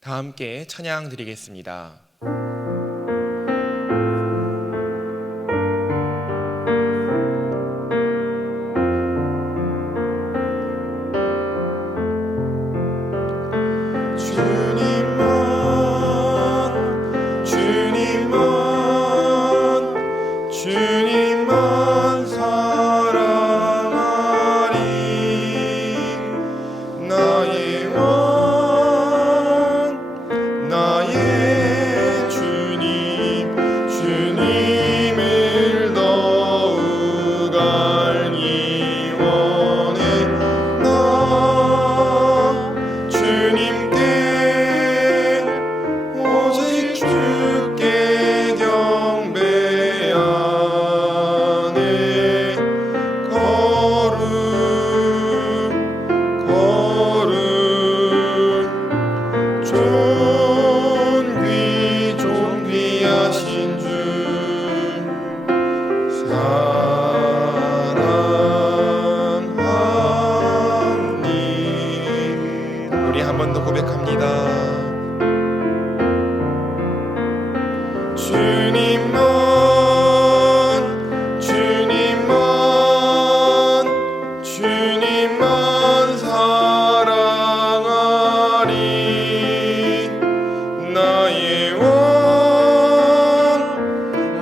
다 함께 찬양 드리겠습니다. 주님만 사랑하리. 나의 왕 나의 주님, 주님을 더욱 알기 원해. 나 주님께 오직 주께 경배하네. 거룩 거룩 존귀하신 주 사랑합니다. 우리 한 번 더 고백합니다. 주님만 사랑하리. 나의 왕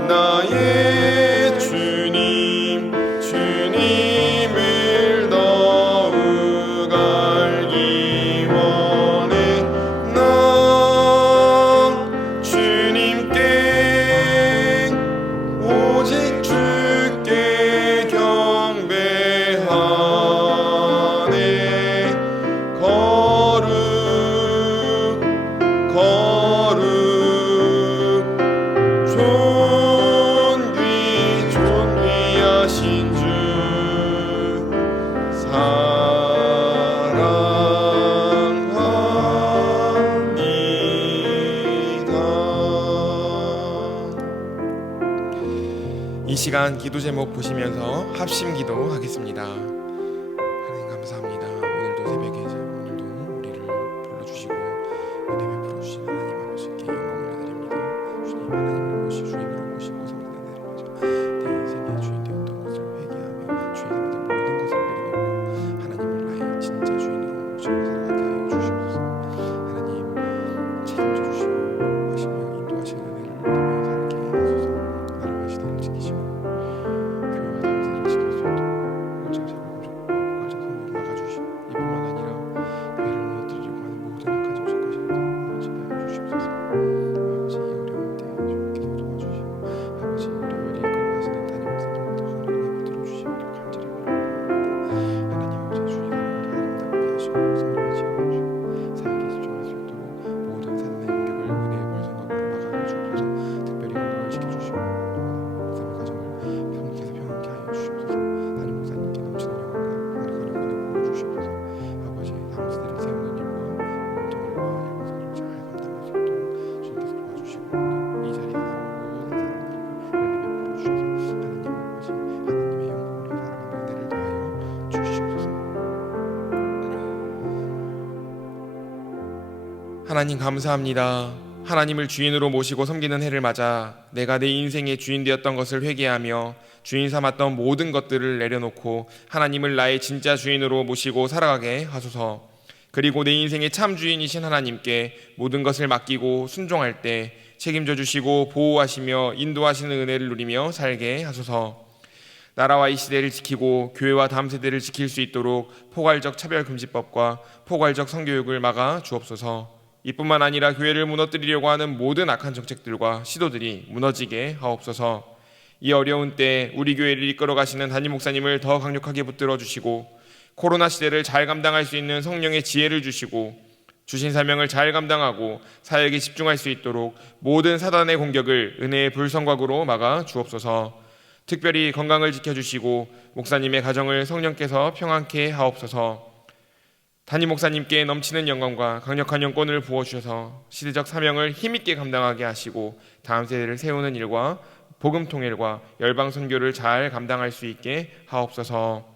나의 주님, 주님을 더욱 알기 원해. 나 주님께 오직 주께 경배하네. 거룩 거룩 존귀하신 주 사랑합니다. 이 시간 기도 제목 보시면서 합심 기도 하겠습니다. 하나님 감사합니다. 오늘도 새벽에 오늘도 우리를 불러주시고 은혜 베풀어 주신 하나님 아버지께 영광을 드립니다. 주님 하나님을 모시 주인으로 모시고 섬기는 내려가죠. 내 인생의 주인 되었던 것을 회개하며 주인 되었던 모든 것을 내려놓고 하나님을 나의 진짜 주인으로 모시고 살아가게 하여 주시옵소서. 하나님 하나님 감사합니다. 하나님을 주인으로 모시고 섬기는 해를 맞아 내가 내 인생의 주인 되었던 것을 회개하며 주인 삼았던 모든 것들을 내려놓고 하나님을 나의 진짜 주인으로 모시고 살아가게 하소서. 그리고 내 인생의 참 주인이신 하나님께 모든 것을 맡기고 순종할 때 책임져 주시고 보호하시며 인도하시는 은혜를 누리며 살게 하소서. 나라와 이 시대를 지키고 교회와 다음 세대를 지킬 수 있도록 포괄적 차별금지법과 포괄적 성교육을 막아 주옵소서. 이뿐만 아니라 교회를 무너뜨리려고 하는 모든 악한 정책들과 시도들이 무너지게 하옵소서. 이 어려운 때 우리 교회를 이끌어 가시는 담임 목사님을 더 강력하게 붙들어 주시고 코로나 시대를 잘 감당할 수 있는 성령의 지혜를 주시고 주신 사명을 잘 감당하고 사역에 집중할 수 있도록 모든 사단의 공격을 은혜의 불성곽으로 막아 주옵소서. 특별히 건강을 지켜주시고 목사님의 가정을 성령께서 평안케 하옵소서. 담임 목사님께 넘치는 영광과 강력한 영권을 부어주셔서 시대적 사명을 힘있게 감당하게 하시고 다음 세대를 세우는 일과 복음 통일과 열방 선교를 잘 감당할 수 있게 하옵소서.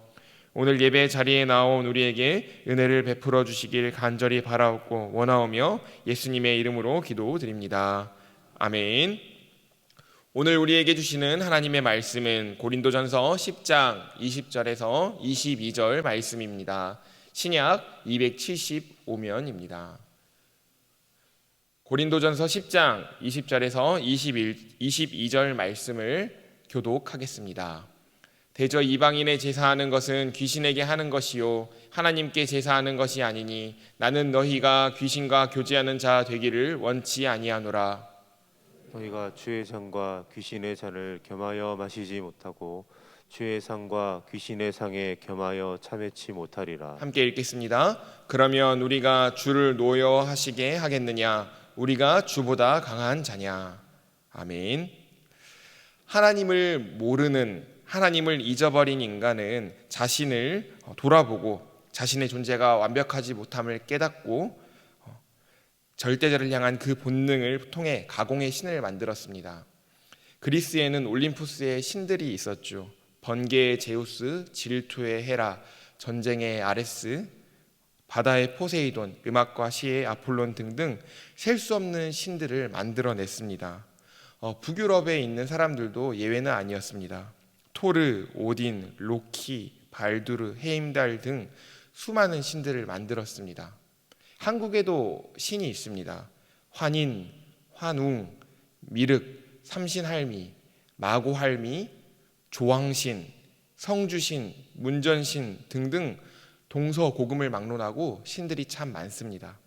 오늘 예배 자리에 나온 우리에게 은혜를 베풀어 주시길 간절히 바라옵고 원하오며 예수님의 이름으로 기도드립니다. 아멘. 오늘 우리에게 주시는 하나님의 말씀은 고린도전서 10장 20절에서 22절 말씀입니다. 신약 275면입니다. 고린도전서 10장 20절에서 22절 말씀을 교독하겠습니다. 대저 이방인의 제사하는 것은 귀신에게 하는 것이요 하나님께 제사하는 것이 아니니 나는 너희가 귀신과 교제하는 자 되기를 원치 아니하노라. 너희가 주의 잔과 귀신의 잔을 겸하여 마시지 못하고 주의 상과 귀신의 상에 겸하여 참회치 못하리라. 함께 읽겠습니다. 그러면 우리가 주를 노여하시게 하겠느냐? 우리가 주보다 강한 자냐? 아멘. 하나님을 모르는, 하나님을 잊어버린 인간은 자신을 돌아보고 자신의 존재가 완벽하지 못함을 깨닫고 절대자를 향한 그 본능을 통해 가공의 신을 만들었습니다. 그리스에는 올림푸스의 신들이 있었죠. 번개의 제우스, 질투의 헤라, 전쟁의 아레스, 바다의 포세이돈, 음악과 시의 아폴론 등등 셀 수 없는 신들을 만들어냈습니다. 북유럽에 있는 사람들도 예외는 아니었습니다. 토르, 오딘, 로키, 발두르, 헤임달 등 수많은 신들을 만들었습니다. 한국에도 신이 있습니다. 환인, 환웅, 미륵, 삼신할미, 마고할미, 조왕신, 성주신, 문전신 등등 동서고금을 막론하고 신들이 참 많습니다.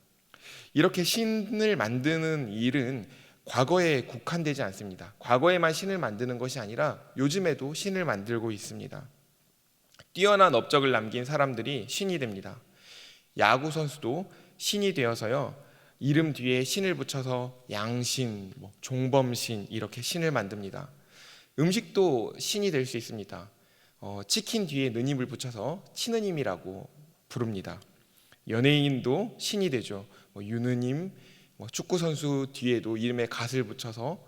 이렇게 신을 만드는 일은 과거에 국한되지 않습니다. 과거에만 신을 만드는 것이 아니라 요즘에도 신을 만들고 있습니다. 뛰어난 업적을 남긴 사람들이 신이 됩니다. 야구 선수도 신이 되어서요, 이름 뒤에 신을 붙여서 양신, 종범신 이렇게 신을 만듭니다. 음식도 신이 될 수 있습니다. 치킨 뒤에 느님을 붙여서 치느님이라고 부릅니다. 연예인도 신이 되죠. 유느님, 축구 선수 뒤에도 이름에 갓을 붙여서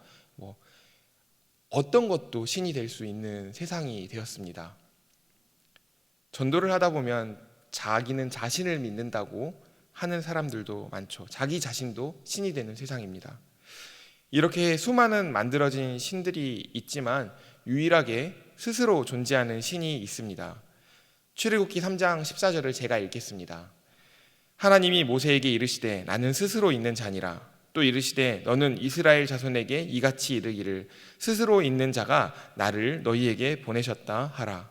어떤 것도 신이 될 수 있는 세상이 되었습니다. 전도를 하다 보면 자기는 자신을 믿는다고 하는 사람들도 많죠. 자기 자신도 신이 되는 세상입니다. 이렇게 수많은 만들어진 신들이 있지만 유일하게 스스로 존재하는 신이 있습니다. 출애굽기 3장 14절을 제가 읽겠습니다. 하나님이 모세에게 이르시되 나는 스스로 있는 자니라. 또 이르시되 너는 이스라엘 자손에게 이같이 이르기를 스스로 있는 자가 나를 너희에게 보내셨다 하라.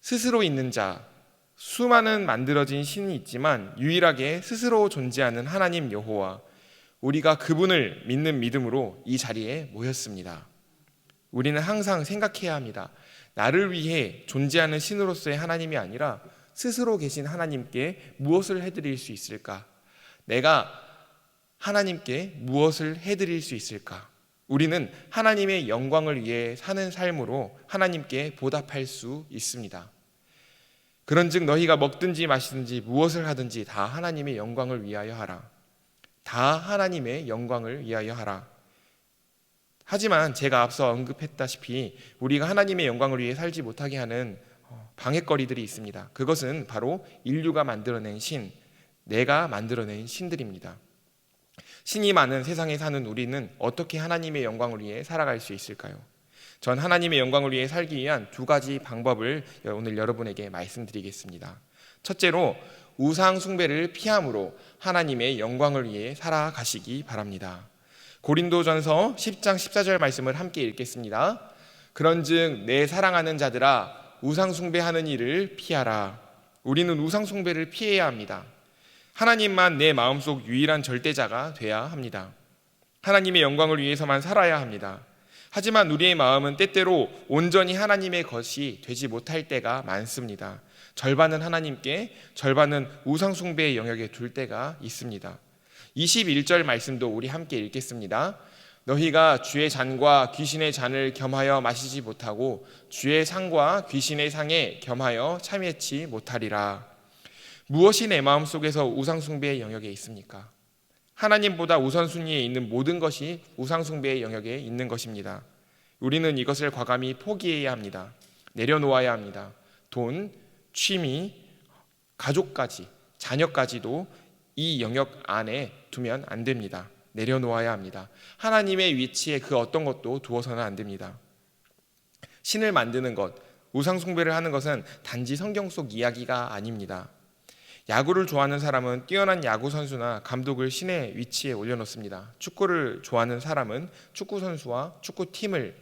스스로 있는 자, 수많은 만들어진 신이 있지만 유일하게 스스로 존재하는 하나님 여호와, 우리가 그분을 믿는 믿음으로 이 자리에 모였습니다. 우리는 항상 생각해야 합니다. 나를 위해 존재하는 신으로서의 하나님이 아니라 스스로 계신 하나님께 무엇을 해드릴 수 있을까? 내가 하나님께 무엇을 해드릴 수 있을까? 우리는 하나님의 영광을 위해 사는 삶으로 하나님께 보답할 수 있습니다. 그런즉 너희가 먹든지 마시든지 무엇을 하든지 다 하나님의 영광을 위하여 하라. 다 하나님의 영광을 위하여 하라. 하지만 제가 앞서 언급했다시피 우리가 하나님의 영광을 위해 살지 못하게 하는 방해거리들이 있습니다. 그것은 바로 인류가 만들어낸 신, 내가 만들어낸 신들입니다. 신이 많은 세상에 사는 우리는 어떻게 하나님의 영광을 위해 살아갈 수 있을까요? 전 하나님의 영광을 위해 살기 위한 두 가지 방법을 오늘 여러분에게 말씀드리겠습니다. 첫째로 우상 숭배를 피함으로 하나님의 영광을 위해 살아가시기 바랍니다. 고린도전서 10장 14절 말씀을 함께 읽겠습니다. 그런즉 내 사랑하는 자들아 우상 숭배하는 일을 피하라. 우리는 우상 숭배를 피해야 합니다. 하나님만 내 마음속 유일한 절대자가 돼야 합니다. 하나님의 영광을 위해서만 살아야 합니다. 하지만 우리의 마음은 때때로 온전히 하나님의 것이 되지 못할 때가 많습니다. 절반은 하나님께, 절반은 우상 숭배의 영역에 둘 때가 있습니다. 21절 말씀도 우리 함께 읽겠습니다. 너희가 주의 잔과 귀신의 잔을 겸하여 마시지 못하고 주의 상과 귀신의 상에 겸하여 참여치 못하리라. 무엇이 내 마음속에서 우상 숭배의 영역에 있습니까? 하나님보다 우선순위에 있는 모든 것이 우상 숭배의 영역에 있는 것입니다. 우리는 이것을 과감히 포기해야 합니다. 내려놓아야 합니다. 돈, 취미, 가족까지, 자녀까지도 이 영역 안에 두면 안 됩니다. 내려놓아야 합니다. 하나님의 위치에 그 어떤 것도 두어서는 안 됩니다. 신을 만드는 것, 우상 숭배를 하는 것은 단지 성경 속 이야기가 아닙니다. 야구를 좋아하는 사람은 뛰어난 야구 선수나 감독을 신의 위치에 올려놓습니다. 축구를 좋아하는 사람은 축구 선수와 축구팀을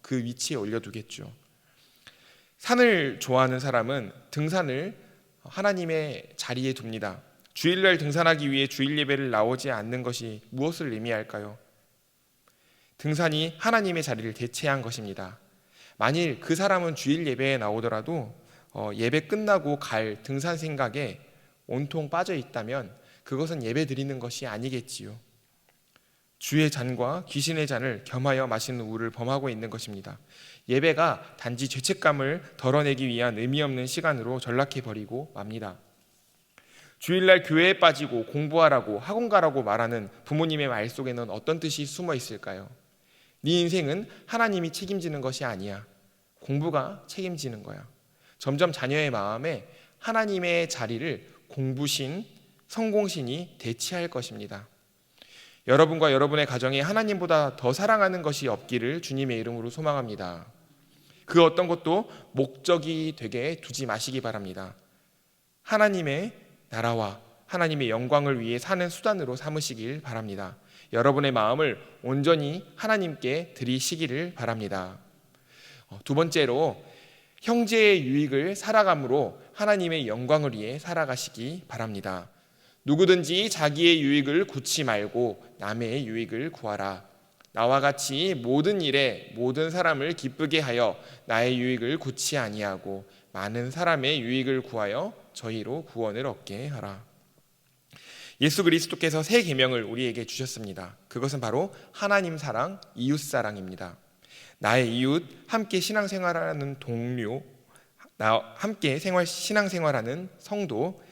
그 위치에 올려두겠죠. 산을 좋아하는 사람은 등산을 하나님의 자리에 둡니다. 주일날 등산하기 위해 주일 예배를 나오지 않는 것이 무엇을 의미할까요? 등산이 하나님의 자리를 대체한 것입니다. 만일 그 사람은 주일 예배에 나오더라도 예배 끝나고 갈 등산 생각에 온통 빠져 있다면 그것은 예배 드리는 것이 아니겠지요. 주의 잔과 귀신의 잔을 겸하여 마시는 우를 범하고 있는 것입니다. 예배가 단지 죄책감을 덜어내기 위한 의미 없는 시간으로 전락해버리고 맙니다. 주일날 교회에 빠지고 공부하라고 학원 가라고 말하는 부모님의 말 속에는 어떤 뜻이 숨어 있을까요? 네 인생은 하나님이 책임지는 것이 아니야. 공부가 책임지는 거야. 점점 자녀의 마음에 하나님의 자리를 공부신, 성공신이 대체할 것입니다. 여러분과 여러분의 가정에 하나님보다 더 사랑하는 것이 없기를 주님의 이름으로 소망합니다. 그 어떤 것도 목적이 되게 두지 마시기 바랍니다. 하나님의 나라와 하나님의 영광을 위해 사는 수단으로 삼으시길 바랍니다. 여러분의 마음을 온전히 하나님께 드리시기를 바랍니다. 두 번째로 형제의 유익을 살아감으로 하나님의 영광을 위해 살아가시기 바랍니다. 누구든지 자기의 유익을 구치 말고 남의 유익을 구하라. 나와 같이 모든 일에 모든 사람을 기쁘게 하여 나의 유익을 구치 아니하고 많은 사람의 유익을 구하여 저희로 구원을 얻게 하라. 예수 그리스도께서 새 계명을 우리에게 주셨습니다. 그것은 바로 하나님 사랑, 이웃 사랑입니다. 나의 이웃, 함께 신앙생활하는 동료, 함께 신앙생활하는 성도,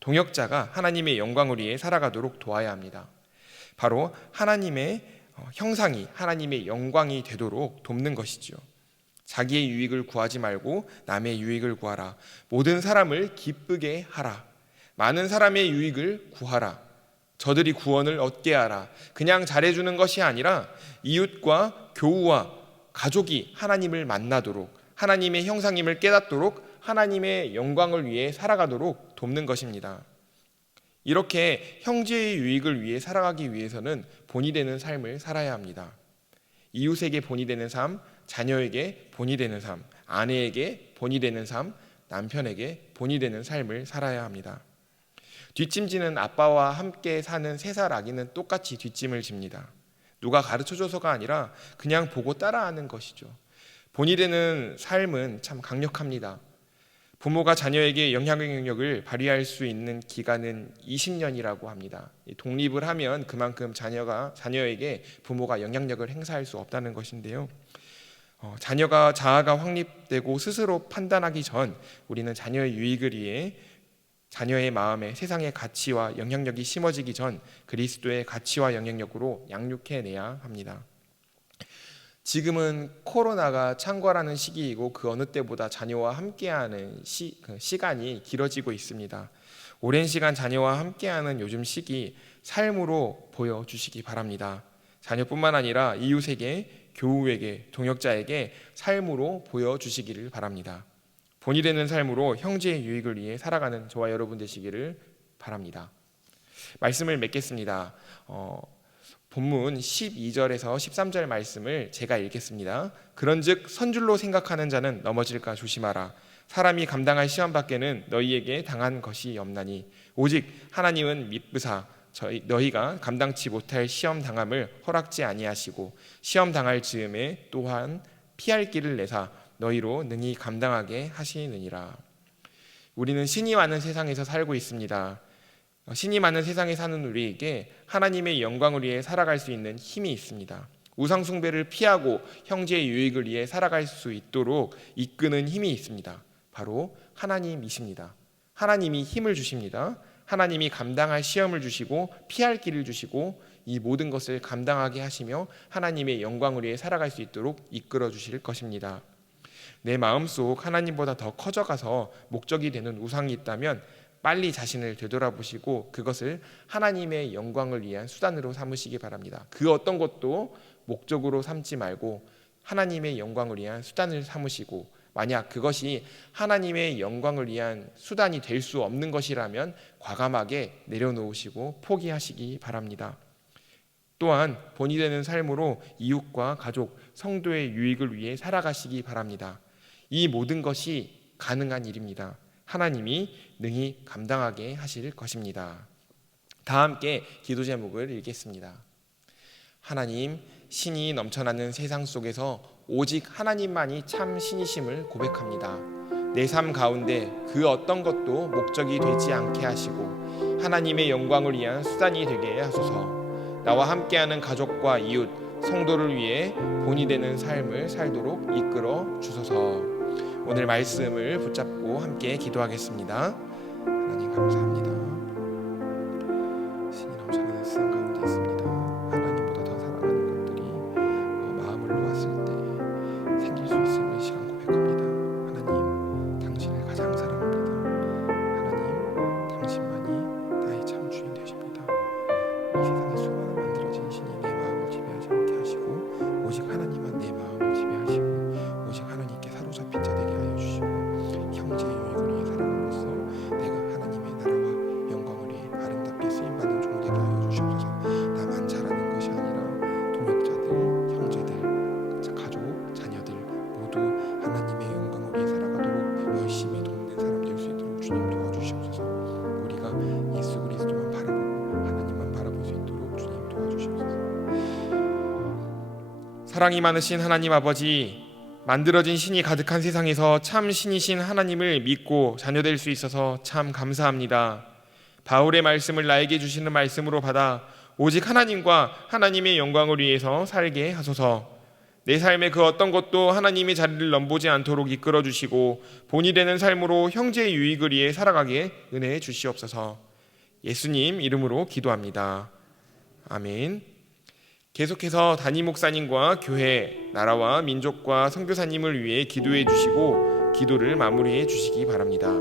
동역자가 하나님의 영광을 위해 살아가도록 도와야 합니다. 바로 하나님의 형상이 하나님의 영광이 되도록 돕는 것이지요. 자기의 유익을 구하지 말고 남의 유익을 구하라. 모든 사람을 기쁘게 하라. 많은 사람의 유익을 구하라. 저들이 구원을 얻게 하라. 그냥 잘해주는 것이 아니라 이웃과 교우와 가족이 하나님을 만나도록, 하나님의 형상임을 깨닫도록, 하나님의 영광을 위해 살아가도록 돕는 것입니다. 이렇게 형제의 유익을 위해 살아가기 위해서는 본이 되는 삶을 살아야 합니다. 이웃에게 본이 되는 삶, 자녀에게 본이 되는 삶, 아내에게 본이 되는 삶, 남편에게 본이 되는 삶을 살아야 합니다. 뒷짐지는 아빠와 함께 사는 3살 아기는 똑같이 뒷짐을 집니다. 누가 가르쳐줘서가 아니라 그냥 보고 따라하는 것이죠. 본이 되는 삶은 참 강력합니다. 부모가 자녀에게 영향력을 발휘할 수 있는 기간은 20년이라고 합니다. 독립을 하면 그만큼 자녀에게 부모가 영향력을 행사할 수 없다는 것인데요. 자녀가 자아가 확립되고 스스로 판단하기 전 우리는 자녀의 유익을 위해 자녀의 마음에 세상의 가치와 영향력이 심어지기 전 그리스도의 가치와 영향력으로 양육해내야 합니다. 지금은 코로나가 창궐하는 시기이고 그 어느 때보다 자녀와 함께하는 시간이 길어지고 있습니다. 오랜 시간 자녀와 함께하는 요즘 시기, 삶으로 보여주시기 바랍니다. 자녀뿐만 아니라 이웃에게, 교우에게, 동역자에게 삶으로 보여주시기를 바랍니다. 본이 되는 삶으로 형제의 유익을 위해 살아가는 저와 여러분 되시기를 바랍니다. 말씀을 맺겠습니다. 본문 12절에서 13절 말씀을 제가 읽겠습니다. 그런즉 선줄로 생각하는 자는 넘어질까 조심하라. 사람이 감당할 시험 밖에는 너희에게 당한 것이 없나니 오직 하나님은 미쁘사 너희가 감당치 못할 시험 당함을 허락지 아니하시고 시험 당할 즈음에 또한 피할 길을 내사 너희로 능히 감당하게 하시느니라. 우리는 신이 많은 세상에서 살고 있습니다. 신이 많은 세상에 사는 우리에게 하나님의 영광을 위해 살아갈 수 있는 힘이 있습니다. 우상 숭배를 피하고 형제의 유익을 위해 살아갈 수 있도록 이끄는 힘이 있습니다. 바로 하나님이십니다. 하나님이 힘을 주십니다. 하나님이 감당할 시험을 주시고 피할 길을 주시고 이 모든 것을 감당하게 하시며 하나님의 영광을 위해 살아갈 수 있도록 이끌어 주실 것입니다. 내 마음속 하나님보다 더 커져가서 목적이 되는 우상이 있다면 빨리 자신을 되돌아보시고 그것을 하나님의 영광을 위한 수단으로 삼으시기 바랍니다. 그 어떤 것도 목적으로 삼지 말고 하나님의 영광을 위한 수단을 삼으시고, 만약 그것이 하나님의 영광을 위한 수단이 될 수 없는 것이라면 과감하게 내려놓으시고 포기하시기 바랍니다. 또한 본이 되는 삶으로 이웃과 가족, 성도의 유익을 위해 살아가시기 바랍니다. 이 모든 것이 가능한 일입니다. 하나님이 능히 감당하게 하실 것입니다. 다 함께 기도 제목을 읽겠습니다. 하나님, 신이 넘쳐나는 세상 속에서 오직 하나님만이 참 신이심을 고백합니다. 내 삶 가운데 그 어떤 것도 목적이 되지 않게 하시고 하나님의 영광을 위한 수단이 되게 하소서. 나와 함께하는 가족과 이웃, 성도를 위해 본이 되는 삶을 살도록 이끌어 주소서. 오늘 말씀을 붙잡고 함께 기도하겠습니다. 하나님 감사합니다. 신이 넘쳐나는 세상 가운데 있습니다. 하나님보다 더 사랑하는 것들이 마음을 놓았을 때 생길 수 있음을 시간 고백합니다. 하나님, 당신을 가장 사랑합니다. 하나님, 당신만이 나의 참 주인 되십니다. 이 세상에 수많은 만들어진 신이 내 마음을 지배하지 않게 하시고 오직 하나님만 내 마음을 지배하시고 오직 하나님께 사로잡힌 자 되게 하여 주시고 형제의 유익을 위해 살아감으로써 내가 하나님의 나라와 영광을 위해 아름답게 쓰임받는 종 되게 하여 주시옵소서. 나만 잘하는 것이 아니라 동역자들, 형제들, 가족, 자녀들 모두 하나님의 영광을 위해 살아가도록 열심히 돕는 사람 될 수 있도록 주님 도와주시옵소서. 우리가 예수 그리스도만 바라보고 하나님만 바라볼 수 있도록 주님 도와주시옵소서. 사랑이 많으신 하나님 아버지, 만들어진 신이 가득한 세상에서 참 신이신 하나님을 믿고 자녀될 수 있어서 참 감사합니다. 바울의 말씀을 나에게 주시는 말씀으로 받아 오직 하나님과 하나님의 영광을 위해서 살게 하소서. 내 삶의 그 어떤 것도 하나님의 자리를 넘보지 않도록 이끌어 주시고 본이 되는 삶으로 형제의 유익을 위해 살아가게 은혜해 주시옵소서. 예수님 이름으로 기도합니다. 아멘. 계속해서 담임 목사님과 교회, 나라와 민족과 선교사님을 위해 기도해 주시고 기도를 마무리해 주시기 바랍니다.